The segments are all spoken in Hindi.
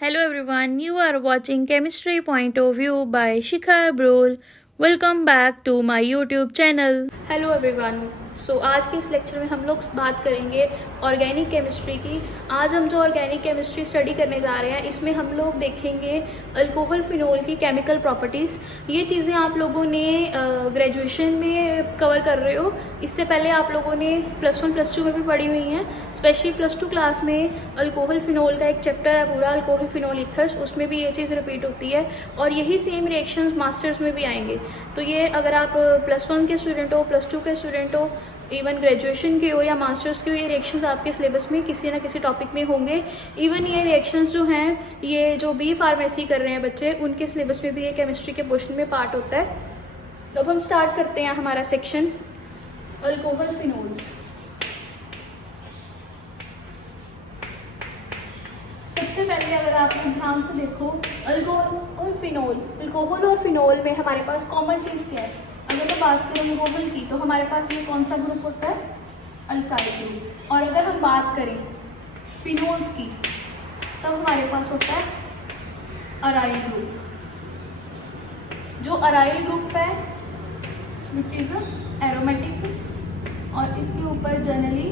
Hello everyone, you are watching Chemistry Point of View by Shikhar Brol. Welcome back to my YouTube channel. Hello everyone. आज के इस लेक्चर में हम लोग बात करेंगे ऑर्गेनिक केमिस्ट्री की। आज हम जो ऑर्गेनिक केमिस्ट्री स्टडी करने जा रहे हैं इसमें हम लोग देखेंगे अल्कोहल फिनोल की केमिकल प्रॉपर्टीज़। ये चीज़ें आप लोगों ने ग्रेजुएशन में कवर कर रहे हो, इससे पहले आप लोगों ने +1 +2 में भी पढ़ी हुई हैं। स्पेशली +2 क्लास में अल्कोहल फिनोल का एक चैप्टर है पूरा, अल्कोहल फिनोल ईथर्स, उसमें भी ये चीज़ रिपीट होती है और यही सेम रिएक्शंस मास्टर्स में भी आएंगे। तो ये अगर आप +1 के स्टूडेंट हो, +2 के स्टूडेंट हो, इवन ग्रेजुएशन के हो या मास्टर्स के हो, ये रिएक्शंस आपके सिलेबस में किसी ना किसी टॉपिक में होंगे। इवन ये रिएक्शंस जो हैं, ये जो बी फार्मेसी कर रहे हैं बच्चे, उनके सिलेबस में भी ये केमिस्ट्री के पोर्शन में पार्ट होता है। तो अब हम स्टार्ट करते हैं हमारा सेक्शन अल्कोहल फिनोल्स। सबसे पहले अगर आप ध्यान से देखो, अल्कोहल और फिनोल में हमारे पास कॉमन चीज़ क्या है? अगर मैं बात करूँ अल्कोहल की तो हमारे पास ये कौन सा ग्रुप होता है? Alkyl group. और अगर हम बात करें फिनोल्स की तब हमारे पास होता है अराइल ग्रुप। जो अराइल ग्रुप है विच इज़ एरोमेटिक और इसके ऊपर जनरली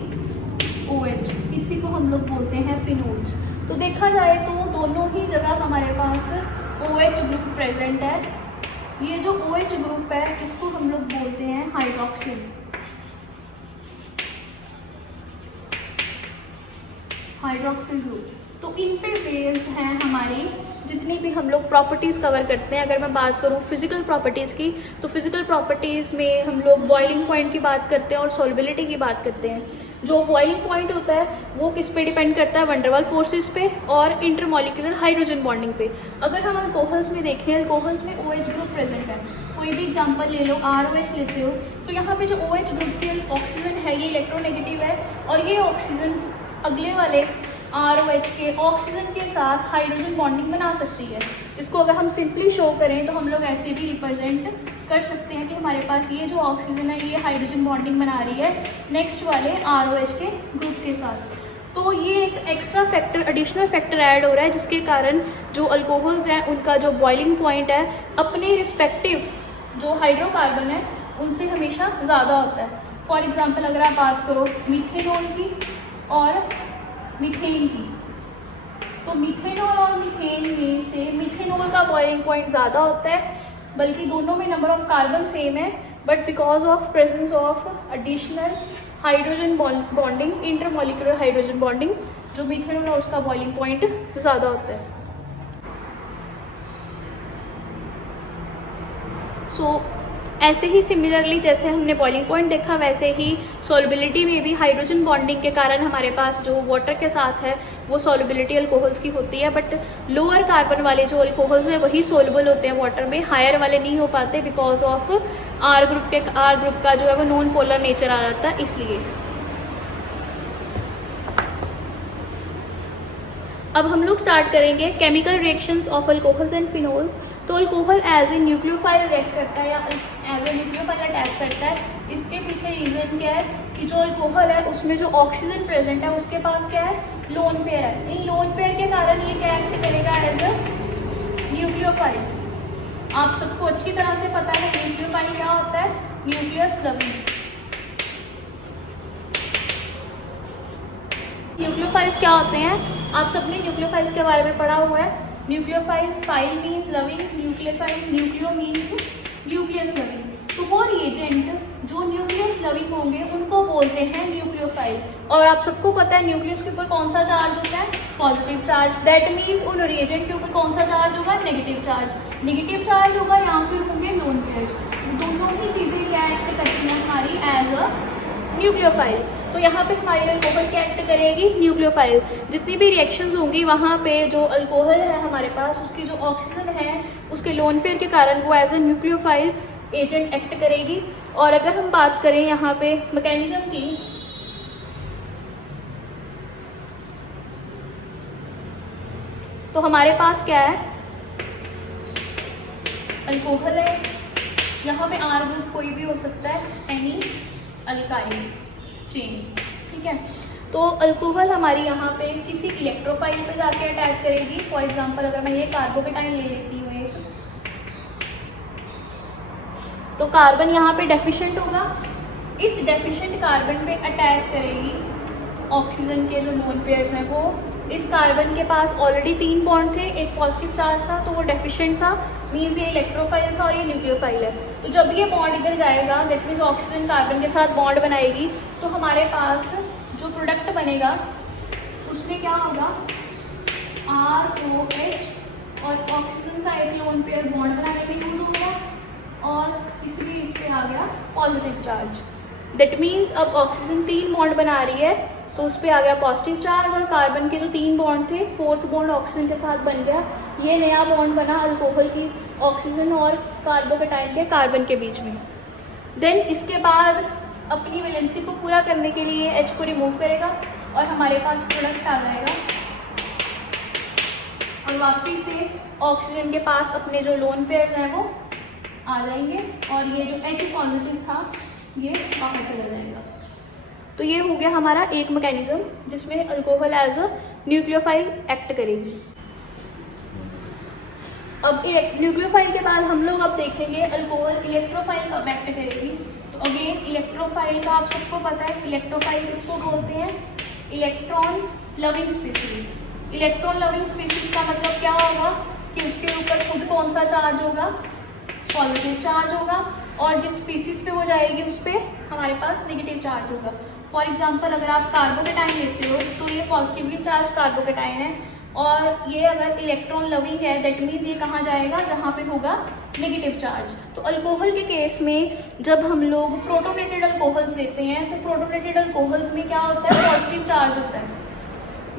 OH, इसी को हम लोग बोलते हैं फिनोल्स। तो देखा जाए तो दोनों ही जगह हमारे पास OH ग्रुप प्रेजेंट है। ये जो OH ग्रुप है इसको हम लोग बोलते हैं हाइड्रोक्सिल। ग्रुप। तो इन पे बेस्ड हैं हमारी जितनी भी हम लोग प्रॉपर्टीज़ कवर करते हैं। अगर मैं बात करूँ फिजिकल प्रॉपर्टीज़ की तो फिजिकल प्रॉपर्टीज़ में हम लोग बॉइलिंग पॉइंट की बात करते हैं और सॉल्युबिलिटी की बात करते हैं। जो बॉइलिंग पॉइंट होता है वो किस पे डिपेंड करता है? वैन डर वाल फोर्सेस पे और इंटरमॉलिक्यूलर हाइड्रोजन बॉन्डिंग पे। अगर हम अल्कोहल्स में देखें, अल्कोहल्स में OH ग्रुप प्रेजेंट है। कोई भी एग्जांपल ले लो, ROH लेते हो तो यहाँ पे जो OH ग्रुप के ऑक्सीजन है ये इलेक्ट्रोनेगेटिव है और ये ऑक्सीजन अगले वाले ROH के ऑक्सीजन के साथ हाइड्रोजन बॉन्डिंग बना सकती है। इसको अगर हम सिंपली शो करें तो हम लोग ऐसे भी रिप्रेजेंट कर सकते हैं कि हमारे पास ये जो ऑक्सीजन है ये हाइड्रोजन बॉन्डिंग बना रही है नेक्स्ट वाले ROH के ग्रुप के साथ। तो ये एक extra factor, additional factor add हो रहा है जिसके कारण जो अल्कोहल्स हैं उनका जो बॉइलिंग पॉइंट है अपने रिस्पेक्टिव जो हाइड्रोकार्बन है उनसे हमेशा ज़्यादा होता है। फॉर एग्जाम्पल अगर आप बात करो मीथेनॉल की और मीथेन की, तो मीथेनॉल और मीथेन में से मीथेनॉल का बॉइलिंग पॉइंट ज़्यादा होता है, बल्कि दोनों में नंबर ऑफ कार्बन सेम है, but because of presence of additional hydrogen bonding, intermolecular hydrogen bonding, जो मीथेनॉल है उसका बॉइलिंग पॉइंट ज़्यादा होता है। सो ऐसे ही सिमिलरली जैसे हमने बॉइलिंग पॉइंट देखा वैसे ही सॉल्युबिलिटी में भी हाइड्रोजन बॉन्डिंग के कारण हमारे पास जो वाटर के साथ है वो सॉल्युबिलिटी अल्कोहल्स की होती है, बट लोअर कार्बन वाले जो अल्कोहल्स हैं वही सॉल्युबल होते हैं वाटर में, हायर वाले नहीं हो पाते बिकॉज ऑफ आर ग्रुप का जो है वो नॉन पोलर नेचर आ जाता है। इसलिए अब हम लोग स्टार्ट करेंगे chemical reactions of alcohols and phenols. तो alcohol as a nucleophile react करता है या एज ए न्यूक्लियोफाइल अटैक करता है। इसके पीछे रीज़न क्या है कि जो अल्कोहल है उसमें जो ऑक्सीजन प्रेजेंट है उसके पास क्या है? लोन पेयर है। इन लोन पेयर के कारण ये क्या एक्ट करेगा? As a nucleophile. आप सबको अच्छी तरह से पता है न्यूक्लियोफाइल क्या होता है? Nucleus loving. न्यूक्लियोफाइल्स क्या होते हैं? आप सबने न्यूक्लियोफाइल्स के बारे में पढ़ा हुआ है। Nucleophile, file means loving, nucleophile, nucleo means nucleus loving. तो वो रिएजेंट जो न्यूक्लियस लविंग होंगे उनको बोलते हैं न्यूक्लियोफाइल। और आप सबको पता है न्यूक्लियस के ऊपर कौन सा चार्ज होता है? Positive charge. दैट मीन्स उन रिएजेंट के ऊपर कौन सा चार्ज होगा? Negative charge. नेगेटिव चार्ज होगा या फिर होंगे लोन पेयर्स। दोनों ही चीज़ें क्या एक्ट करती हैं हमारी एज अ न्यूक्लियोफाइल। तो यहाँ पे हमारी अल्कोहल क्या एक्ट करेगी? न्यूक्लियोफाइल। जितनी भी रिएक्शंस होंगी वहाँ पे जो अल्कोहल है हमारे पास उसकी जो ऑक्सीजन है उसके लोन पेयर के कारण वो as a nucleophile agent act करेगी। और अगर हम बात करें यहाँ पे मैकेनिज्म की, तो हमारे पास क्या है? अल्कोहल है, यहाँ पे R ग्रुप कोई भी हो सकता है, एनी अल्काइल चेन, ठीक है। तो अल्कोहल हमारी यहाँ पे किसी इलेक्ट्रोफाइल पे जाके अटैक करेगी। फॉर एग्जांपल अगर मैं ये कार्बोकेटाइन ले लेती हूँ एक, तो कार्बन यहाँ पे डेफिशिएंट होगा, इस डेफिशिएंट कार्बन पे अटैक करेगी ऑक्सीजन के जो लोन पेयर्स हैं वो। इस कार्बन के पास ऑलरेडी 3 बॉन्ड थे, एक पॉजिटिव चार्ज था तो वो डेफिशिएंट था, मीन्स ये इलेक्ट्रोफाइल था और ये न्यूक्लियोफाइल है। तो जब ये बॉन्ड इधर जाएगा, दैट मीन्स ऑक्सीजन कार्बन के साथ बॉन्ड बनाएगी, तो हमारे पास जो प्रोडक्ट बनेगा उसमें क्या होगा, ROH, और ऑक्सीजन का एक लोन पेयर बॉन्ड बनाने में यूज हो गया और इसलिए इस पे आ गया पॉजिटिव चार्ज। दैट मीन्स अब ऑक्सीजन 3 बॉन्ड बना रही है तो उस पर आ गया पॉजिटिव चार्ज, और कार्बन के जो 3 बॉन्ड थे, 4th बॉन्ड ऑक्सीजन के साथ बन गया। ये नया बॉन्ड बना अल्कोहल की ऑक्सीजन और कार्बोकेटाइन के कार्बन के बीच में। देन इसके बाद अपनी वैलेंसी को पूरा करने के लिए H को रिमूव करेगा और हमारे पास प्रोडक्ट आ जाएगा, और वापस से ऑक्सीजन के पास अपने जो लोन पेयर्स हैं वो आ जाएंगे, और ये जो H पॉजिटिव था ये बाहर चला जाएगा। तो ये हो गया हमारा एक मैकेनिज्म जिसमें alcohol as a nucleophile act करेगी। अब न्यूक्लियोफाइल के बाद हम लोग अब देखेंगे अल्कोहल इलेक्ट्रोफाइल कब एक्ट करेगी। तो अगेन इलेक्ट्रोफाइल का आप सबको पता है, इलेक्ट्रोफाइल किसको बोलते हैं, electron loving species. Electron loving species का मतलब क्या होगा कि उसके ऊपर खुद कौन सा चार्ज होगा, पॉजिटिव चार्ज होगा, और जिस स्पीसीज पे वो जाएगी उस पर हमारे पास नेगेटिव चार्ज होगा। फॉर एग्जांपल अगर आप कार्बोकेटाइन लेते हो तो ये पॉजिटिवली चार्ज कार्बोकेटाइन है, और ये अगर इलेक्ट्रॉन लविंग है दैट मीन्स ये कहाँ जाएगा, जहाँ पे होगा नेगेटिव चार्ज। तो अल्कोहल के केस में जब हम लोग प्रोटोनेटेड अल्कोहल्स लेते हैं तो प्रोटोनेटेड अल्कोहल्स में क्या होता है, पॉजिटिव चार्ज होता है।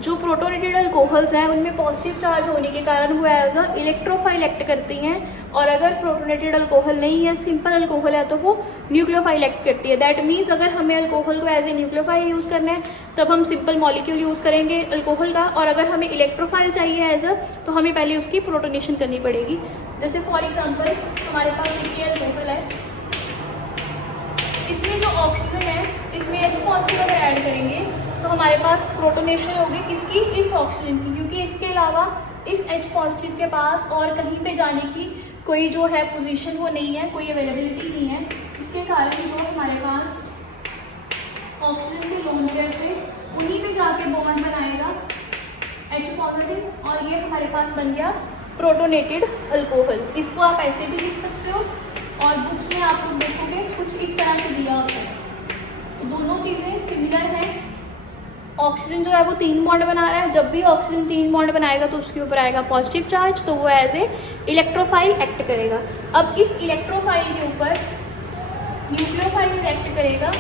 जो प्रोटोनेटेड अल्कोहल्स हैं उनमें पॉजिटिव चार्ज होने के कारण वो एज अ इलेक्ट्रोफाइल एक्ट करती हैं, और अगर प्रोटोनेटेड अल्कोहल नहीं है, सिंपल अल्कोहल है, तो वो न्यूक्लियोफाइल एक्ट करती है। दैट मीन्स अगर हमें अल्कोहल को एज ए न्यूक्लियोफाइल यूज़ करना है तब हम सिंपल मॉलिक्यूल यूज़ करेंगे अल्कोहल का, और अगर हमें इलेक्ट्रोफाइल चाहिए एज अ, तो हमें पहले उसकी प्रोटोनेशन करनी पड़ेगी। जैसे फॉर एग्जाम्पल हमारे पास एक ये अल्कोहल है, इसमें जो ऑक्सीजन है इसमें H पॉजिटिव अगर ऐड करेंगे तो हमारे पास प्रोटोनेशन होगी किसकी, इस ऑक्सीजन की, क्योंकि इसके अलावा इस H पॉजिटिव के पास और कहीं पे जाने की कोई जो है पोजीशन वो नहीं है, कोई अवेलेबिलिटी नहीं है। इसके कारण जो हमारे पास ऑक्सीजन के लोन पेयर थे उन्हीं पे जाके बॉन्ड बनाएगा H पॉजिटिव, और ये हमारे पास बन गया प्रोटोनेटेड अल्कोहल। इसको आप ऐसे भी लिख सकते हो, और बुक्स में आप लोग देखोगे कुछ इस तरह से दिया होता है। तो दोनों चीज़ें सिमिलर हैं। ऑक्सीजन जो है वो 3 बॉन्ड बना रहा है, जब भी ऑक्सीजन 3 बॉन्ड बनाएगा तो उसके ऊपर आएगा पॉजिटिव चार्ज, तो वो एज ए इलेक्ट्रोफाइल एक्ट करेगा। अब इस इलेक्ट्रोफाइल के ऊपर न्यूक्लियोफाइल एक्ट करेगा,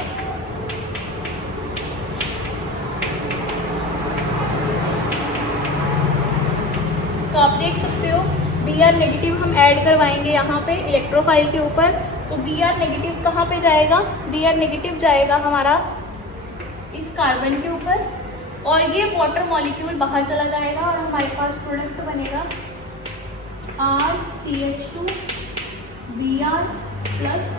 तो आप देख सकते हो Br नेगेटिव हम ऐड करवाएंगे यहाँ पे इलेक्ट्रोफाइल के ऊपर, तो Br नेगेटिव कहाँ पे जाएगा, Br नेगेटिव जाएगा हमारा इस कार्बन के ऊपर, और ये वाटर मॉलिक्यूल बाहर चला जाएगा और हमारे पास प्रोडक्ट बनेगा RCH2 Br प्लस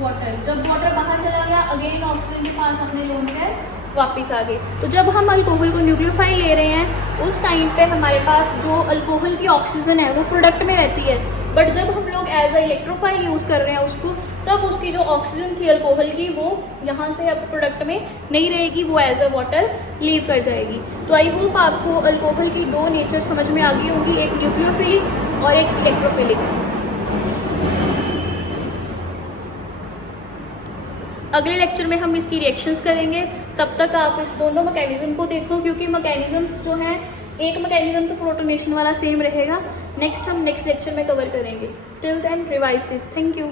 वाटर। जब वाटर बाहर चला गया अगेन ऑक्सीजन के पास अपने लोन पेयर वापस आ गए। तो जब हम अल्कोहल को न्यूक्लियोफाइल ले रहे हैं उस टाइम पे हमारे पास जो अल्कोहल की ऑक्सीजन है वो प्रोडक्ट में रहती है, बट जब हम लोग एज अ इलेक्ट्रोफाइल यूज़ कर रहे हैं उसको, तब उसकी जो ऑक्सीजन थी अल्कोहल की वो यहाँ से अब प्रोडक्ट में नहीं रहेगी, वो एज अ वाटर लीव कर जाएगी। तो आई होप आपको अल्कोहल की 2 नेचर समझ में आ गई होंगी, एक न्यूक्लियोफिलिक और एक इलेक्ट्रोफिलिक। अगले लेक्चर में हम इसकी रिएक्शंस करेंगे, तब तक आप इस दोनों मैकेनिज्म को देखो, क्योंकि मैकेनिज्म्स जो हैं एक मैकेनिज्म तो प्रोटोनेशन वाला सेम रहेगा। नेक्स्ट हम नेक्स्ट लेक्चर में कवर करेंगे। Till then revise this. Thank you.